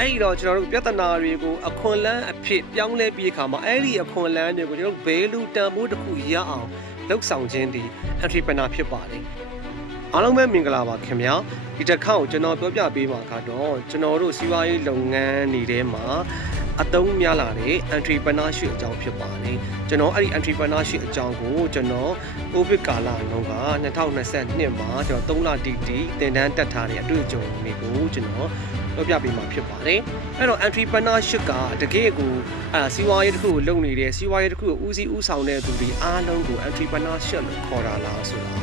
အဲ့ဒီတော့ကျွန်တော်တို့ပြဿနာတွေကိုအခွန်လန်းအဖြစ်ပြောင်းလဲပြီးခါမှာအဲ့ဒီအခွန်လန်းတွေကိုကျွန်တော်တို့ဘယ်လိုတန်ဖိုးတစ်ခုရအောင်လှုပ်ဆောင်ခြင်းဒီ entrepreneur ဖြစ်ပါတယ်အားလုံးပဲမင်္ဂလာပါခင်ဗျာဒီတစ်ခါကိုကျွန်တော်ပြောပြပေးမှာကတော့ကျွန်တော်တို့စီးပွားရေးလုပ်ငန်းတွေထဲမှာအသုံးများလာတဲ့ entrepreneurship အကြောင်းဖြစ်ပါတယ်ကျွန်တော်အဲ့ဒီ entrepreneurship အကြောင်းကိုကျွန်တော် COVID ကာလတုန်းက2022မှာကျွန်တော်3လတိတိသင်တန်းတက်ထားတဲ့အတွေ့အကြုံတွေကိုကျွန်တော်ပြောပြပေးမှာဖြစ်ပါတယ်အဲ့တော့ entrepreneurship ကတကယ်ကိုစီးပွားရေးတစ်ခုကိုလုပ်နေတဲ့စီးပွားရေးတစ်ခုကိုဦးစီးဦးဆောင်တဲ့သူတွေအားလုံးကို entrepreneurship လို့ခေါ်တာလားဆိုတာ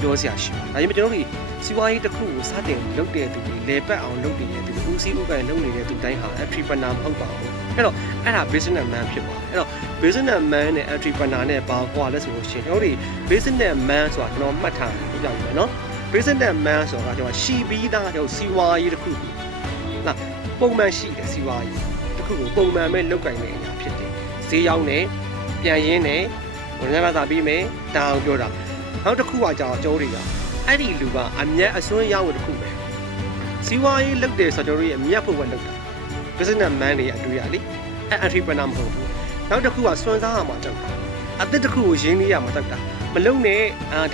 ပြောစရာရှိတယ်ဒါပေမဲ့ကျွန်တော်တို့စီးပွားရေးတစ်ခုကိုစတင်လုပ်တဲ့သူတွေလေပတ်အောင်လုပ်နေတဲ့သူဦးစီးဦးကန်လုပ်နေတဲ့သူတိုင်းဟာ entrepreneur မဟုတ်ပါဘူးအဲ့တော့အဲ့ဒါ business man ဖြစ်ပါတယ်အဲ့တော့ business man နဲ့ entrepreneur နဲ့ဘာကွာလဲဆိုလို့ရှိရင်ကျွန်တော်တို့ business man ဆိုတာကျွန်တော်မှတ်ထားပြပြမယ်နော် business man ဆိုတာကျွန်တော်ရှိပြီးသားကျွန်တော်စီးပွားရေးတစ်ခုလားပုံမှန်ရှိတယ်စီးပွားရေးတစ်ခုကိုပုံမှန်ပဲလုပ်ကိုင်နေတဲ့အရာဖြစ်တယ်ဈေးရောက်နေပြန်ရင်းနေဘယ်နှခါသာပြီးမယ်တောင်းပြောတာနောက်တစ်ခုကကြောင်ကျိုးတွေကအဲ့ဒီလူကအမျက်အစွန်းရောက်တဲ့တစ်ခုပဲစီးပွားရေးလုပ်တယ်ဆိုတော့တို့ရဲ့အမျက်ဖို့ပဲလုပ်တာ business man တွေအတွေ့အလေအဲ့ entrepreneur မဟုတ်ဘူးနောက်တစ်ခုကစွန့်စားရမှာတောက်တာအသစ်တစ်ခုကိုရင်းနှီးရမှာတောက်တာမလုံနဲ့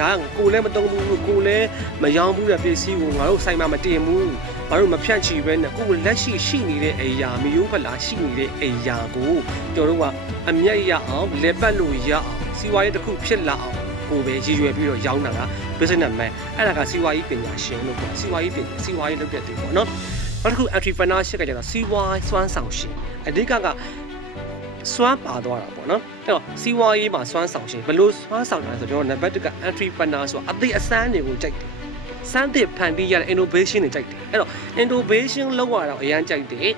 ဒါကကိုလည်းမတုံးဘူးကိုလည်းမယောင်းဘူးတဲ့ပစ္စည်းကိုငါတို့ဆိုင်မှာမတင်ဘူးငါတို့မဖြန့်ချီပဲနဲ့ကိုလက်ရှိနေတဲ့အရာမျိုးဖလားရှိနေတဲ့အရာကိုကျွန်တော်တို့ကအမျက်ရအောင်လက်ပတ်လို့ရအောင်စီးပွားရေးတစ်ခုဖြစ်လာအောင်ကိုပဲရည်ရွယ်ပြီးတော့ရောင်းတာက business man အဲ့ဒါကစီးပွားရေးပညာရှင်လို့ပြောစီးပွားရေးလုပ်တဲ့သူပေါ့နော်နောက်တစ်ခု entrepreneurship ကကျတော့စီးပွားစွမ်းဆောင်ရှင်အဓိကစွမ်းပါသွားတာပေါ့နော်အဲ့တော့စီးပွားရေးမှာစွမ်းဆောင်ရှင်ဘယ်လိုစွမ်းဆောင်တာလဲဆိုတော့နံပါတ်1က entrepreneur ဆိုတာအသေးအစမ်းတွေကိုကြိုက်တယ်စမ်းသစ်ဖန်တီးရတဲ့ innovation တွေကြိုက်တယ်အဲ့တော့ innovation လောက်ရတော့အရင်ကြိုက်တယ်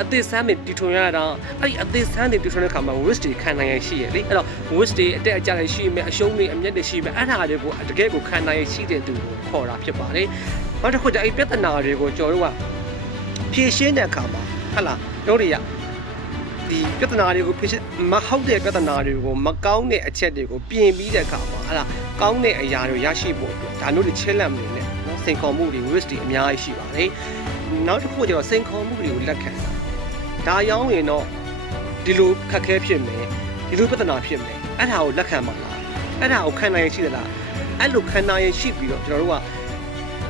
အသေးစမ်းတွေတီထွင်ရတာအဲ့ဒီအသေးစမ်းတွေတီထွင်တဲ့အခါမှာ risk တွေခံနိုင်ရရှိရလေအဲ့တော့ risk တွေအတက်အကျတွေရှိမယ်အရှုံးတွေအမြတ်တွေရှိမယ်အဲ့ဒါတွေကိုတကယ်ကိုခံနိုင်ရရှိတဲ့သူကိုခေါ်တာဖြစ်ပါတယ်နောက်တစ်ခုကျအဲ့ပြဿနာတွေကိုကျွန်တော်တို့ကဖြေရှင်းတဲ့အခါမှာဟုတ်လားတို့တွေကဒီပြဿနာတွေကိုဖြေရှင်းမဟုတ်တဲ့ပြဿနာတွေကိုမကောင်းတဲ့အချက်တွေကိုပြင်ပြီးတဲ့အခါမှာဟုတ်လားကောင်းတဲ့အရာတွေရရှိဖို့အတွက်ဒါမျိုးတွေ challenge တွေနဲ့နော်စိန်ခေါ်မှုတွေ risk တွေအများကြီးရှိပါတယ်နောက်တစ်ခုကျတော့စိန်ခေါ်မှုတွေကိုလက်ခံဒါရောင်းရင်တော့ဒီလိုခက်ခဲဖြစ်မယ်ဒီလိုပြဿနာဖြစ်မယ်အဲ့ဒါကိုလက်ခံပါလားအဲ့ဒါကိုခံနိုင်ရရှိသလားအဲ့လိုခံနိုင်ရရှိပြီးတော့ကျွန်တော်တို့က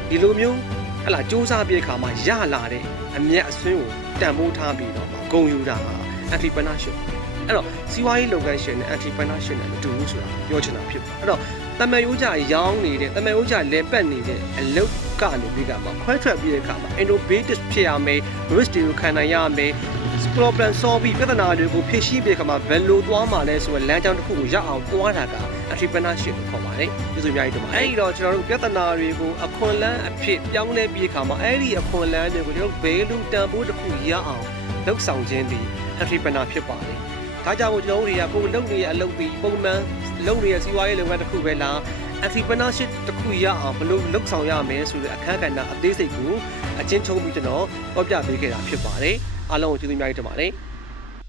ဒီလိုမျိုးဟလာစူးစမ်းပြတဲ့အခါမှာရလာတဲ့အမျက်အစွန်းကိုတန်ဖိုးထားပြီးတော့ဂုဏ်ယူတာ entrepreneurship အဲ့တော့စီးပွားရေးလုပ်ငန်းရှင်နဲ့ entrepreneurship နဲ့မတူဘူးဆိုတာပြောချင်တာဖြစ်ပါအဲ့တော့တမန်ရိုးကြရောင်းနေတဲ့တမန်ရိုးကြလဲပတ်နေတဲ့အလုပ်ကနေပြီးကမှခွဲထွက်ပြီးတဲ့အခါမှာ innovative ဖြစ်ရမယ် risk တွေကိုခံနိုင်ရမယ် problem solve ပြီးပြဿနာတွေကိုဖြေရှင်းပြီးတဲ့အခါမှာဘယ်လိုသွားမှာလဲဆိုတော့လမ်းကြောင်းတစ်ခုကိုရအောင်သွားတာက entrepreneurship ကိုခေါ်ပါတယ်ဒီဆိုအများကြီးတော့အဲ့ဒီတော့ကျွန်တော်တို့ပြဿနာတွေကိုအခွန်လန်းအဖြစ်ပြောင်းလဲပြီးတဲ့အခါမှာအဲ့ဒီအခွန်လန်းတွေကိုကျွန်တော်ဘယ်လိုတန်ဖိုးတစ်ခုရအောင်လုပ်ဆောင်ခြင်းဒီ entrepreneur ဖြစ်ပါတယ်ဒါကြောင့်မို့ကျွန်တော်တို့တွေကကိုယ်လုပ်နေတဲ့အလုပ်ပြီးပုံမှန်လုပ်နေတဲ့စီးပွားရေးလုပ်ငန်းတစ်ခုပဲလား entrepreneurship တစ်ခုရအောင်ဘယ်လိုလုပ်ဆောင်ရမလဲဆိုတဲ့အခန်းကဏ္ဍအသေးစိတ်ကိုအချင်းချင်းပြီးကျွန်တော်ပြောပြပေးခဲ့တာဖြစ်ပါတယ်အားလုံးကိုကျေးဇူးအများကြီးတင်ပါတယ်